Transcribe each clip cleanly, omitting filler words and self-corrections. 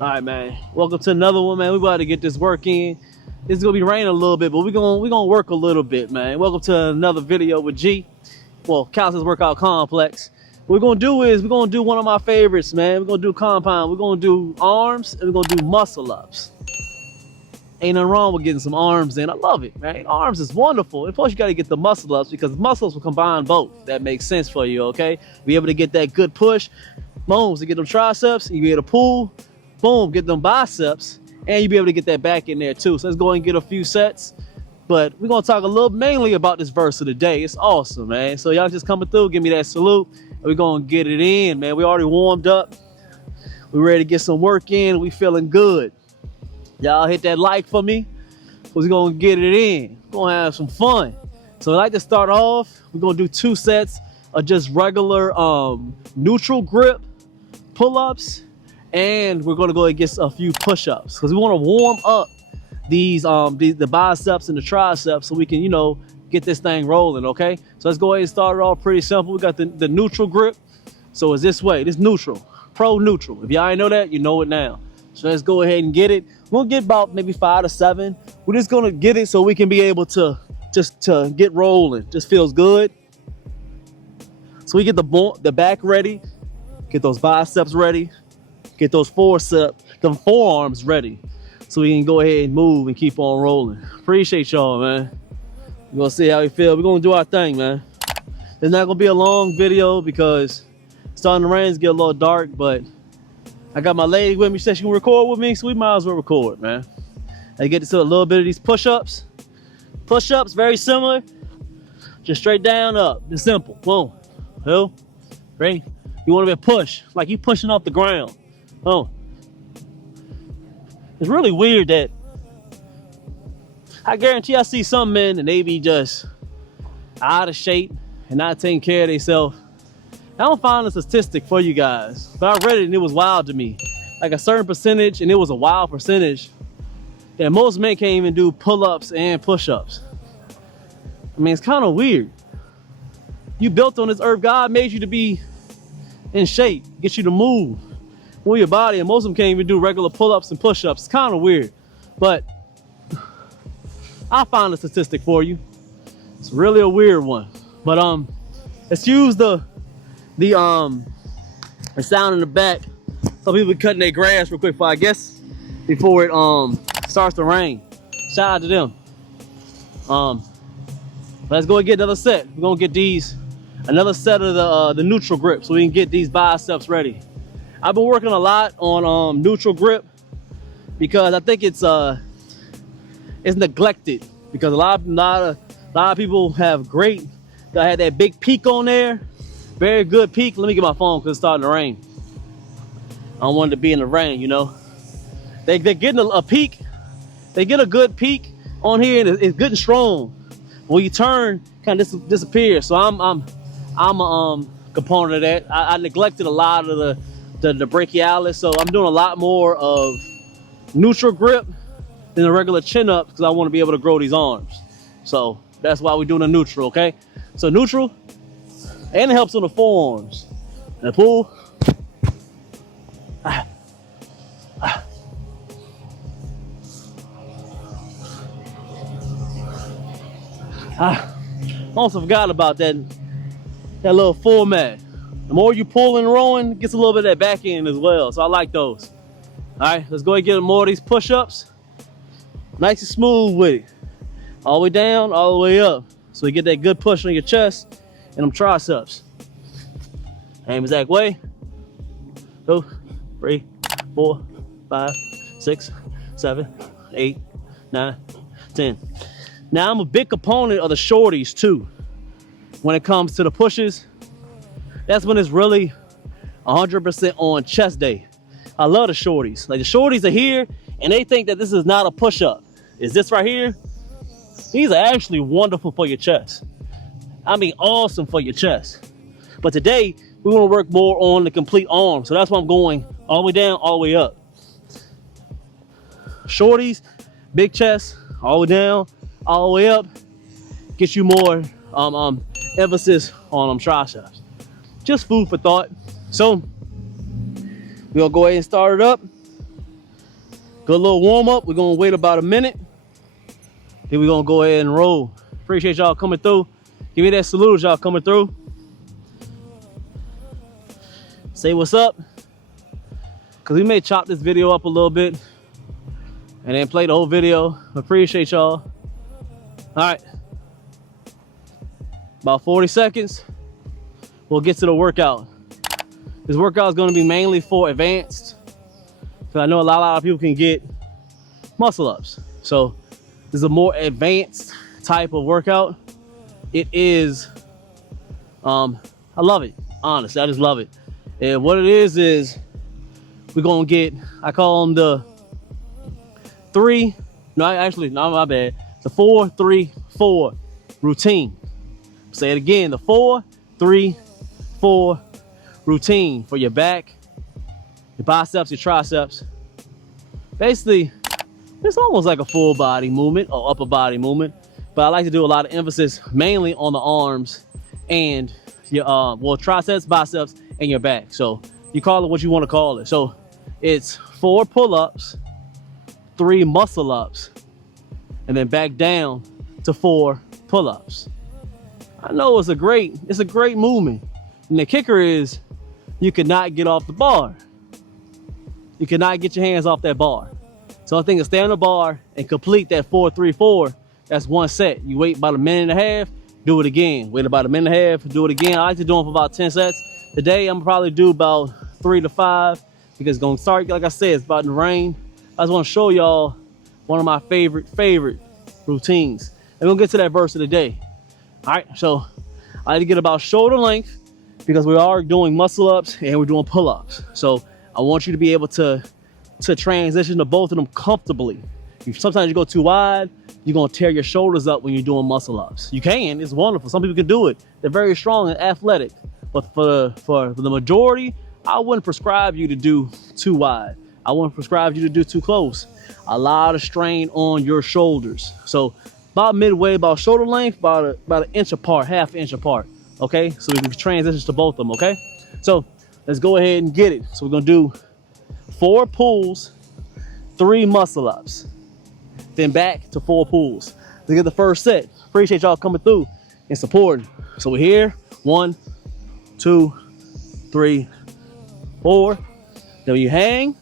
All right, man. Welcome to another one, man. We about to get this work in. It's gonna be raining a little bit, but we're gonna work a little bit, man. Welcome to another video with G. Well, Calisthenics Workout Complex. What we're gonna do is we're gonna do one of my favorites, man. We're gonna do compound. We're gonna do arms and we're gonna do muscle ups. Ain't nothing wrong with getting some arms in. I love it, man. Arms is wonderful. And plus, you got to get the muscle ups because muscles will combine both. That makes sense for you, okay? Be able to get that good push, boom, to get them triceps. You be able to pull, boom, get them biceps, and you be able to get that back in there too. So let's go and get a few sets. But we're gonna talk a little mainly about this verse of the day. It's awesome, man. So y'all just coming through, give me that salute, and we're gonna get it in, man. We already warmed up. We ready to get some work in. We feeling good. Y'all hit that like for me. We're gonna get it in. We're gonna have some fun. So I like to start off. We're gonna do 2 sets of just regular neutral grip pull-ups, and we're gonna go and get a few push-ups because we want to warm up the biceps and the triceps so we can, you know, get this thing rolling. Okay, so let's go ahead and start it off pretty simple. We got the neutral grip. So it's this way. This neutral, pro neutral. If y'all ain't know that, you know it now. So let's go ahead and get it. We'll get about maybe 5 to 7. We're just gonna get it so we can be able to get rolling. Just feels good. So we get the back ready, get those biceps ready, get those forearms ready, so we can go ahead and move and keep on rolling. Appreciate y'all, man. We're gonna see how we feel. We're gonna do our thing, man. It's not gonna be a long video because it's starting to rain, it's get a little dark, but I got my lady with me. She said she can record with me, so we might as well record, man. I get to a little bit of these push-ups. Push-ups, very similar. Just straight down, up. It's simple. Boom. Who? Ready? You want to be push, like you pushing off the ground. Oh. It's really weird that I guarantee I see some men and they be just out of shape and not taking care of themselves. I don't find a statistic for you guys, but I read it and it was wild to me. Like a certain percentage, and it was a wild percentage, that most men can't even do pull-ups and push-ups. I mean, it's kind of weird. You built on this earth. God made you to be in shape, get you to move your body, and most of them can't even do regular pull-ups and push-ups. It's kind of weird, but I found a statistic for you. It's really a weird one, but let's use the sound in the back. Some people cutting their grass real quick before it starts to rain. Shout out to them. Let's go and get another set. We're gonna get another set of the neutral grip so we can get these biceps ready. I've been working a lot on neutral grip because I think it's neglected, because a lot of people have had that big peak on there. Very good peak. Let me get my phone because it's starting to rain. I don't want it to be in the rain, you know. They're getting a peak. They get a good peak on here, and it's good and strong. When you turn, kind of disappears. So I'm a component of that. I neglected a lot of the brachialis, so I'm doing a lot more of neutral grip than a regular chin up because I want to be able to grow these arms. So that's why we're doing a neutral, okay? So neutral. And it helps on the forearms. And pull. I also forgot about that little format. The more you pull and rowing, it gets a little bit of that back end as well. So I like those. All right, let's go and get more of these push-ups. Nice and smooth with it. All the way down, all the way up. So you get that good push on your chest and them triceps. Same exact way. 2, 3, 4, 5, 6, 7, 8, 9, 10. Now I'm a big component of the shorties too. When it comes to the pushes, that's when it's really 100% on chest day. I love the shorties. Like the shorties are here and they think that this is not a push-up. Is this right here? These are actually wonderful for your chest. I mean, awesome for your chest. But today, we want to work more on the complete arm. So that's why I'm going all the way down, all the way up. Shorties, big chest, all the way down, all the way up. Get you more emphasis on triceps. Just food for thought. So, we're going to go ahead and start it up. Good little warm up. We're gonna wait about a minute. Then we're gonna go ahead and roll. Appreciate y'all coming through. Give me that salute as y'all coming through. Say what's up. Cause we may chop this video up a little bit and then play the whole video. Appreciate y'all. All right. About 40 seconds. We'll get to the workout. This workout is gonna be mainly for advanced. Cause I know a lot of people can get muscle ups. So this is a more advanced type of workout. It is, I love it. Honestly, I just love it. And what it is we're gonna get, I call them the my bad. The 4-3-4 routine. Say it again, the 4-3-4 routine for your back, your biceps, your triceps. Basically, it's almost like a full body movement or upper body movement, but I like to do a lot of emphasis mainly on the arms and your triceps, biceps, and your back. So you call it what you want to call it. So it's 4 pull-ups, 3 muscle-ups, and then back down to 4 pull-ups. I know it's a great movement. And the kicker is you cannot get off the bar. You cannot get your hands off that bar. So I think is stay on the bar and complete that 4-3-4. That's 1 set. You wait about a minute and a half, do it again. Wait about a minute and a half, do it again. I like to do them for about 10 sets. Today I'm probably do about 3 to 5 because it's gonna start, like I said, it's about to rain. I just want to show y'all one of my favorite routines. And we'll get to that verse of the day. All right, so I like to get about shoulder length because we are doing muscle ups and we're doing pull ups. So I want you to be able to transition to both of them comfortably. Sometimes you go too wide, you're gonna tear your shoulders up when you're doing muscle ups. You can, it's wonderful. Some people can do it. They're very strong and athletic. But for the majority, I wouldn't prescribe you to do too wide. I wouldn't prescribe you to do too close. A lot of strain on your shoulders. So about midway, about shoulder length, about an inch apart, half inch apart. Okay, so we can transition to both of them. Okay, so let's go ahead and get it. So we're gonna do 4 pulls, 3 muscle ups, then back to 4 pulls. Let's get the first set. Appreciate y'all coming through and supporting. So we're here. 1, 2, 3, 4. Then when you hang,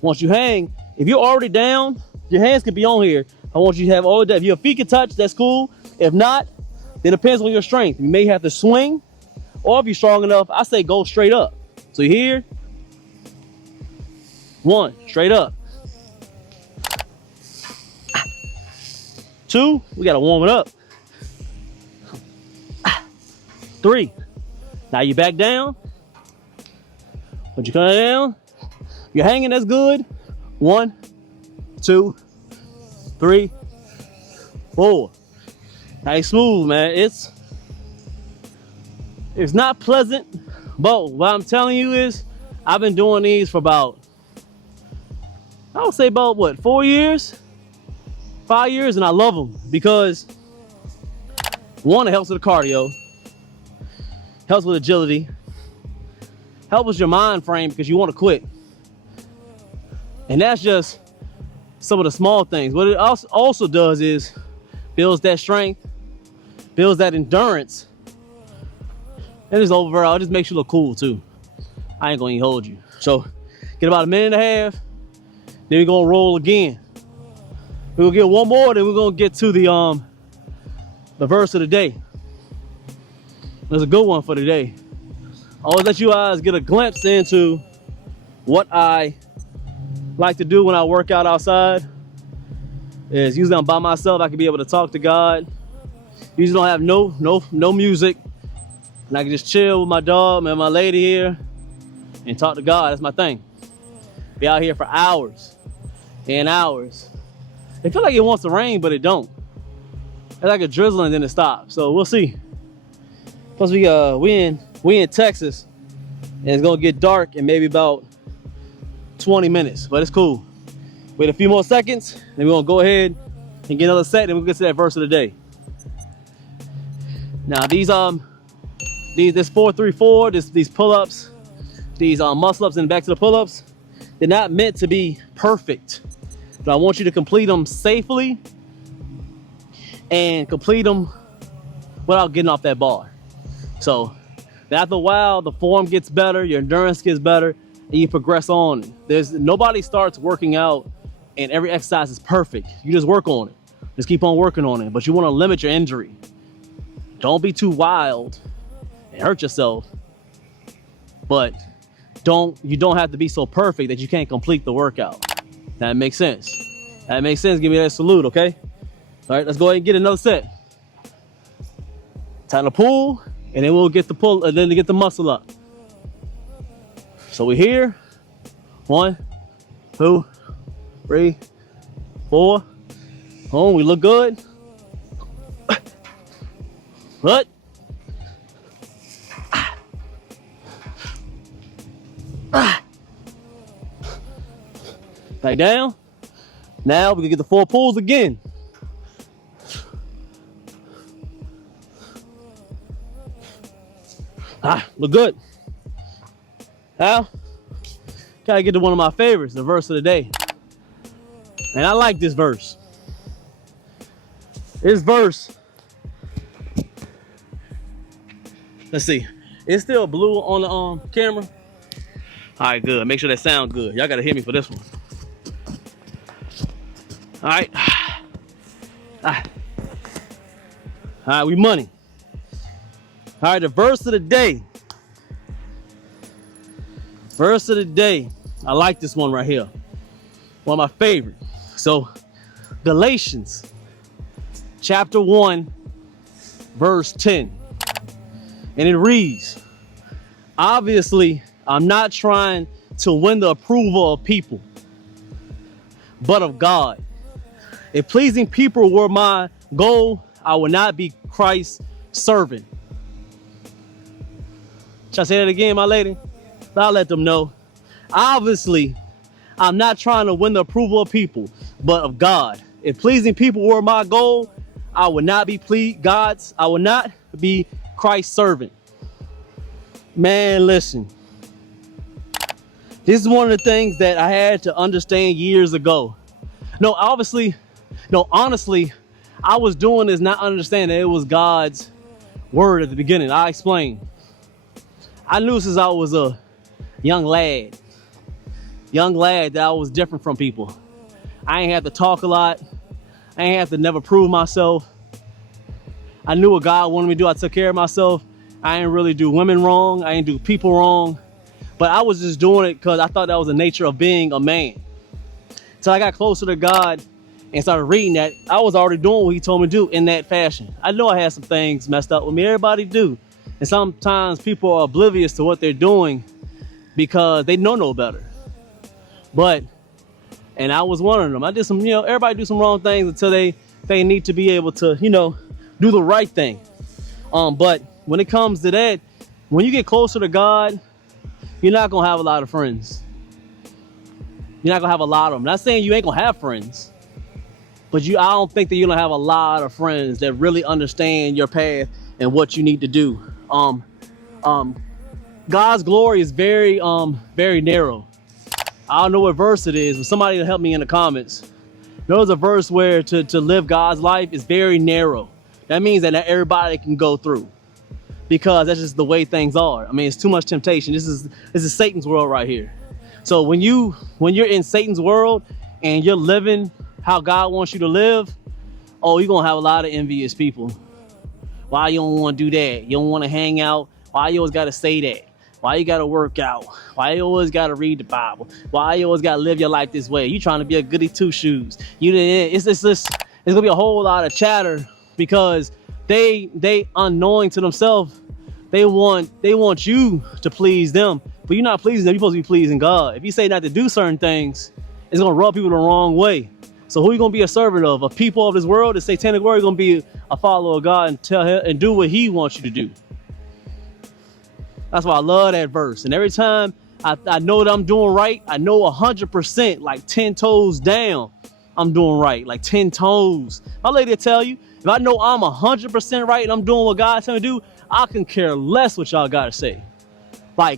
once you hang, if you're already down, your hands can be on here. I want you to have all of that. If your feet can touch, that's cool. If not, it depends on your strength. You may have to swing, or if you're strong enough, I say go straight up. So here, 1, straight up. 2, we gotta warm it up. 3, now you back down. But you come down, you're hanging, that's good. 1, 2, 3, 4. Nice smooth, man. It's not pleasant, but what I'm telling you is I've been doing these for about, I would say about what, 4 years? 5 years, and I love them because 1, it helps with the cardio, helps with agility, helps with your mind frame because you want to quit. And that's just some of the small things. What it also does is builds that strength, builds that endurance, and just overall, it just makes you look cool too. I ain't gonna even hold you. So get about a minute and a half, then we're gonna roll again. We're gonna get 1 more, then we're gonna get to the verse of the day. There's a good one for today. I always let you guys get a glimpse into what I like to do when I work out outside. Is usually I'm by myself. I can be able to talk to God. Usually don't have no music, and I can just chill with my dog and my lady here and talk to God. That's my thing. Be out here for hours and hours. It feels like it wants to rain, but it don't. It's like a drizzling, and then it stops. So we'll see. Plus we in Texas, and it's gonna get dark in maybe about 20 minutes, but it's cool. Wait a few more seconds, and we're gonna go ahead and get another set, and we'll get to that verse of the day. Now this 4-3-4, these pull-ups, these muscle ups and back to the pull-ups, they're not meant to be perfect. But I want you to complete them safely and complete them without getting off that bar. So after a while, the form gets better, your endurance gets better, and you progress on. Nobody starts working out and every exercise is perfect. You just work on it. Just keep on working on it. But you want to limit your injury. Don't be too wild and hurt yourself. But you don't have to be so perfect that you can't complete the workout. That makes sense. That makes sense. Give me that salute, okay? All right, let's go ahead and get another set. Time to pull, and then we'll get the pull, and then to get the muscle up. So we're here. 1, 2, 3, 4. Home, we look good. What? Back down. Now we can get the 4 pulls again. Look good. Now, gotta get to one of my favorites, the verse of the day. And I like this verse. This verse, let's see. It's still blue on the camera. All right, good. Make sure that sounds good. Y'all gotta hear me for this one. All right. All right, we money. All right, the verse of the day. Verse of the day. I like this one right here. One of my favorites. So, Galatians chapter 1, verse 10. And it reads, obviously, I'm not trying to win the approval of people, but of God. If pleasing people were my goal, I would not be Christ's servant. Should I say that again, my lady? I'll let them know. Obviously, I'm not trying to win the approval of people, but of God. If pleasing people were my goal, I would not be I would not be Christ's servant. Man, listen. This is one of the things that I had to understand years ago. Honestly, I was doing this not understanding that it was God's word at the beginning. I explained. I knew since I was a young lad that I was different from people. I ain't have to talk a lot. I ain't have to never prove myself. I knew what God wanted me to do. I took care of myself. I ain't really do women wrong. I ain't do people wrong. But I was just doing it because I thought that was the nature of being a man. So I got closer to God and started reading that. I was already doing what he told me to do in that fashion. I know I had some things messed up with me. Everybody do. And sometimes people are oblivious to what they're doing because they know no better. And I was one of them. I did some, everybody do some wrong things until they need to be able to, do the right thing. But when it comes to that, when you get closer to God, you're not going to have a lot of friends. You're not going to have a lot of them. Not saying you ain't going to have friends, but I don't think that you're going to have a lot of friends that really understand your path and what you need to do. God's glory is very, very narrow. I don't know what verse it is, but somebody will help me in the comments. There's a verse where to live God's life is very narrow. That means that not everybody can go through, because that's just the way things are. I mean, it's too much temptation. This is Satan's world right here. So when you're in Satan's world and you're living how God wants you to live, you're gonna have a lot of envious people. Why you don't want to do that? You don't want to hang out. Why you always got to say that? Why you got to work out? Why you always got to read the Bible? Why you always got to live your life this way? You trying to be a goody two shoes? It's gonna be a whole lot of chatter because they unknowing to themselves, they want you to please them, but you're not pleasing them. You're supposed to be pleasing God. If you say not to do certain things, it's gonna rub people the wrong way. So who are you gonna be a servant of? A people of this world, the satanic world? You're gonna be a follower of God and tell him and do what he wants you to do. That's why I love that verse. And every time I know that I'm doing right, I know 100%, like 10 toes down, I'm doing right, like 10 toes. My lady will tell you, if I know I'm 100% right and I'm doing what God tells me to do, I can care less what y'all gotta say. I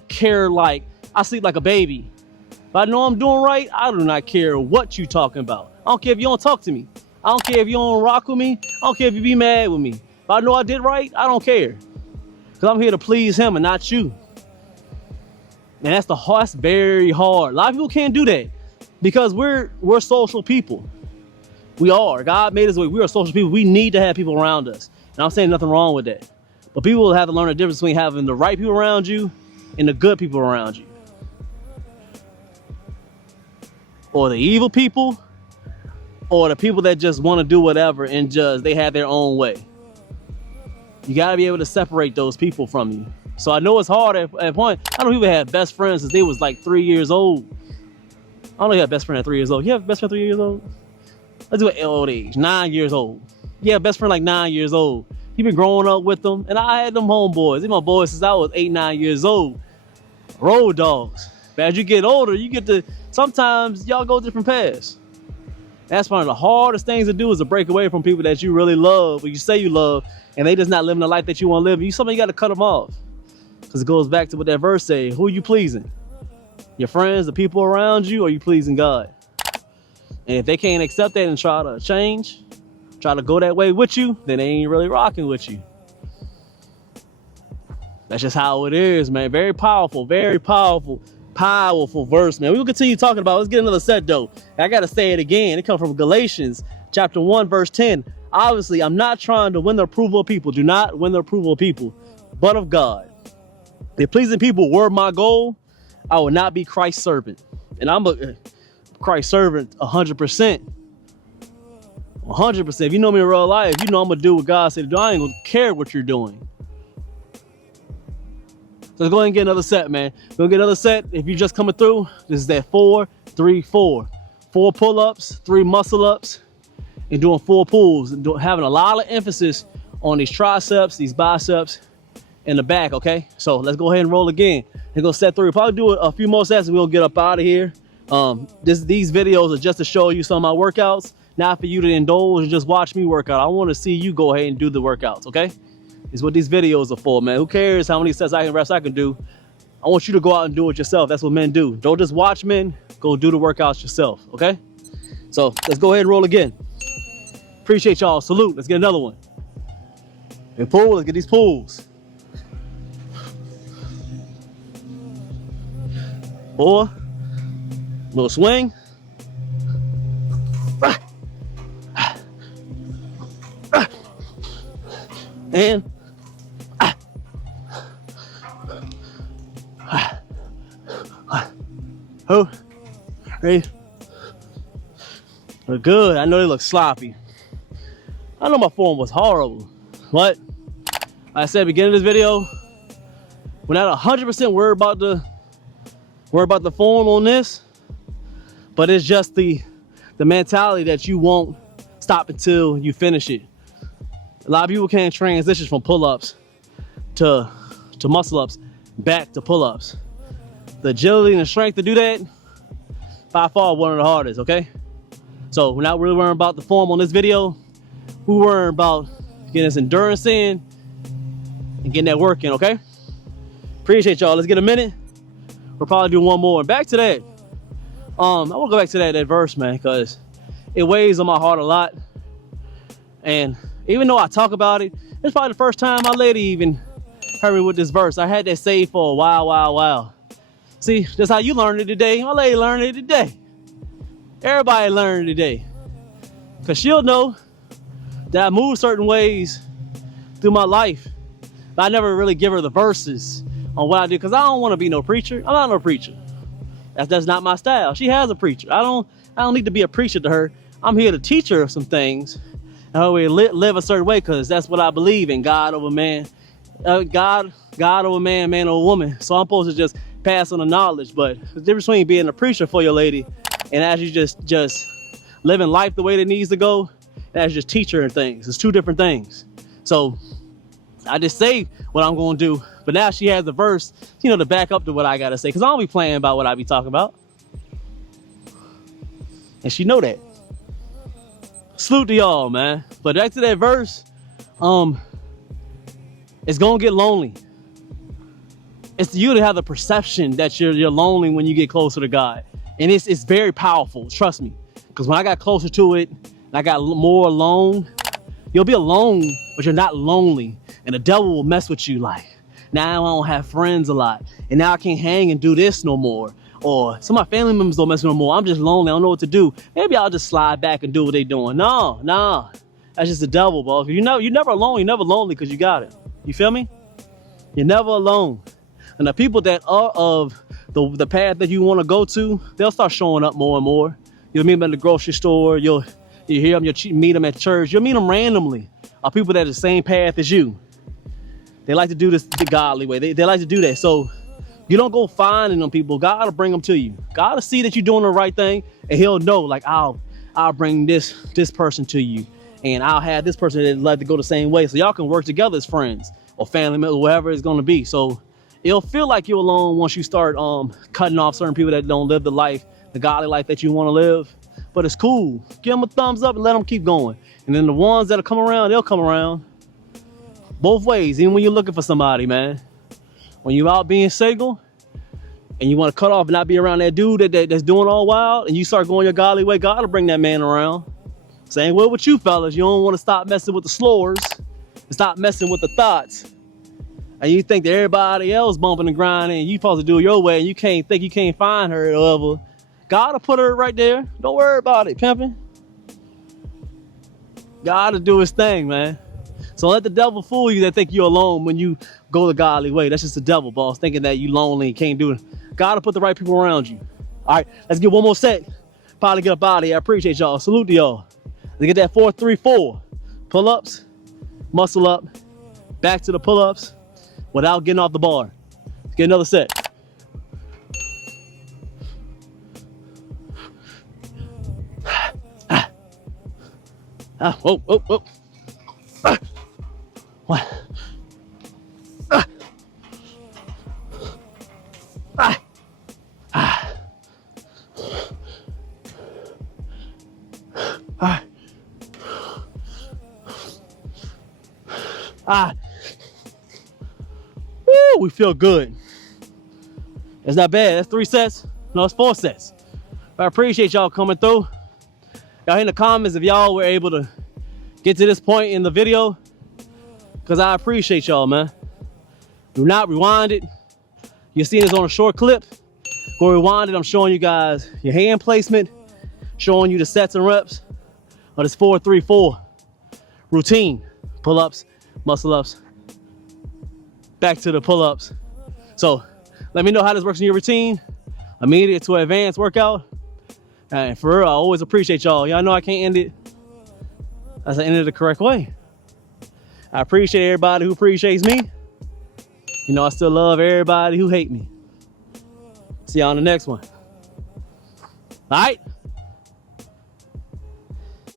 sleep like a baby. If I know I'm doing right, I do not care what you talking about. I don't care if you don't talk to me. I don't care if you don't rock with me. I don't care if you be mad with me. If I know I did right, I don't care. Because I'm here to please him and not you. And that's very hard. A lot of people can't do that because we're social people. We are. God made us way. We are social people. We need to have people around us. And I'm saying nothing wrong with that. But people have to learn the difference between having the right people around you and the good people around you. Or the evil people, or the people that just want to do whatever and just they have their own way. You got to be able to separate those people from you. So I know it's hard at a point. I know people have best friends since they was like 3 years old. I don't know if you have best friend at 3 years old. You have best friend 3 years old? Let's do it old age, 9 years old. Yeah, best friend like 9 years old. You been growing up with them, and I had them homeboys. They my boys since I was 8, 9 years old. Road dogs. But as you get older, you get to, sometimes y'all go different paths. That's one of the hardest things to do is to break away from people that you really love, or you say you love, and they just not living the life that you want to live. You got to cut them off. Because it goes back to what that verse says. Who are you pleasing? Your friends, the people around you, or are you pleasing God? And if they can't accept that and try to change, try to go that way with you, then they ain't really rocking with you. That's just how it is, man. Very powerful verse, man. We will continue talking about it. Let's get another set, though. I got to say it again. It comes from Galatians chapter 1, verse 10. Obviously, I'm not trying to win the approval of people. Do not win the approval of people, but of God. If pleasing people were my goal, I would not be Christ's servant. And I'm a Christ's servant 100%. 100%. If you know me in real life, you know I'm going to do what God said to do. I ain't going to care what you're doing. So let's go ahead and get another set, man. We're going to get another set. If you're just coming through, this is that 4, 3, 4. 4 pull-ups, 3 muscle-ups, and doing 4 pulls. And having a lot of emphasis on these triceps, these biceps, in the back, okay? So let's go ahead and roll again. Let's go set 3. We'll probably do a few more sets and we'll get up out of here. These videos are just to show you some of my workouts, not for you to indulge and just watch me work out. I want to see you go ahead and do the workouts, okay? It's what these videos are for, man. Who cares how many reps I can do? I want you to go out and do it yourself. That's what men do. Don't just watch men, go do the workouts yourself, okay? So let's go ahead and roll again. Appreciate y'all. Salute. Let's get another one. And pull. Let's get these pulls. 4. Little swing. And 2, 3. Look good. I know they look sloppy. I know my form was horrible, but like I said at the beginning of this video, we're not 100% worried about the form on this, but it's just the mentality that you won't stop until you finish it. A lot of people can't transition from pull-ups to muscle-ups back to pull-ups. The agility and the strength to do that, by far one of the hardest, okay? So we're not really worrying about the form on this video. We're worrying about getting this endurance in and getting that work in, okay? Appreciate y'all. Let's get a minute. We'll probably do one more. And back to that. I want to go back to that verse, man, because it weighs on my heart a lot. And even though I talk about it, it's probably the first time my lady even heard me with this verse. I had that saved for a while. See, that's how you learned it today. My lady learned it today. Everybody learned it today. Because she'll know that I move certain ways through my life. But I never really give her the verses on what I do, because I don't want to be no preacher. I'm not no preacher. That's not my style. She has a preacher. I don't need to be a preacher to her. I'm here to teach her some things and how we live a certain way, because that's what I believe in. God over man. God over man, man over woman. So I'm supposed to just pass on the knowledge. But the difference between being a preacher for your lady and as you just living life the way it needs to go, and as just teach her and things. It's two different things. So I just say what I'm going to do. But now she has the verse, to back up to what I got to say. Because I don't be playing about what I be talking about. And she know that. Salute to y'all, man. But back to that verse, it's going to get lonely. It's you to have the perception that you're lonely when you get closer to God. And it's very powerful, trust me. Because when I got closer to it, and I got more alone, you'll be alone, but you're not lonely. And the devil will mess with you like, now I don't have friends a lot. And now I can't hang and do this no more. Or some of my family members don't mess with me no more. I'm just lonely, I don't know what to do. Maybe I'll just slide back and do what they doing. No, that's just the devil, boss. You're never alone, you're never lonely because you got it. You feel me? You're never alone. And the people that are of the path that you want to go to, they'll start showing up more and more. You'll meet them at the grocery store, you hear them, you'll meet them at church, you'll meet them randomly. Are people that are the same path as you. They like to do this the godly way. They like to do that. So you don't go finding them people. God will bring them to you. God will see that you're doing the right thing, and he'll know, like, I'll bring this person to you, and I'll have this person that like to go the same way. So y'all can work together as friends or family members, whatever it's going to be. So it'll feel like you're alone once you start cutting off certain people that don't live the life, the godly life that you want to live. But it's cool. Give them a thumbs up and let them keep going. And then the ones that'll come around, they'll come around. Both ways, even when you're looking for somebody, man. When you're out being single and you want to cut off and not be around that dude that's doing all wild, and you start going your godly way, God will bring that man around. Same way with you fellas. You don't want to stop messing with the slores and stop messing with the thoughts. And you think that everybody else bumping and grinding and you supposed to do it your way, and you can't find her or whatever. God will put her right there. Don't worry about it, pimping. God will do his thing, man. So let the devil fool you that think you're alone when you go the godly way. That's just the devil, boss, thinking that you lonely and can't do it. God will put the right people around you. All right, let's get one more set. Probably get up out of here. I appreciate y'all. Salute to y'all. Let's get that 4-3-4. Pull-ups, muscle up, back to the pull-ups without getting off the bar. Let's get another set. Whoa. What? Woo, we feel good. That's not bad. That's 3 sets. No, it's 4 sets. But I appreciate y'all coming through. Y'all in the comments if y'all were able to get to this point in the video, because I appreciate y'all, man. Do not rewind it. You're seeing this on a short clip. Go rewind it. I'm showing you guys your hand placement, showing you the sets and reps of this 4-3-4 routine. Pull-ups, muscle-ups, back to the pull-ups. So let me know how this works in your routine. Immediate to advanced workout. And for real, I always appreciate y'all. Y'all know I can't end it. That's the end of the correct way. I appreciate everybody who appreciates me. You know, I still love everybody who hate me. See y'all on the next one. All right.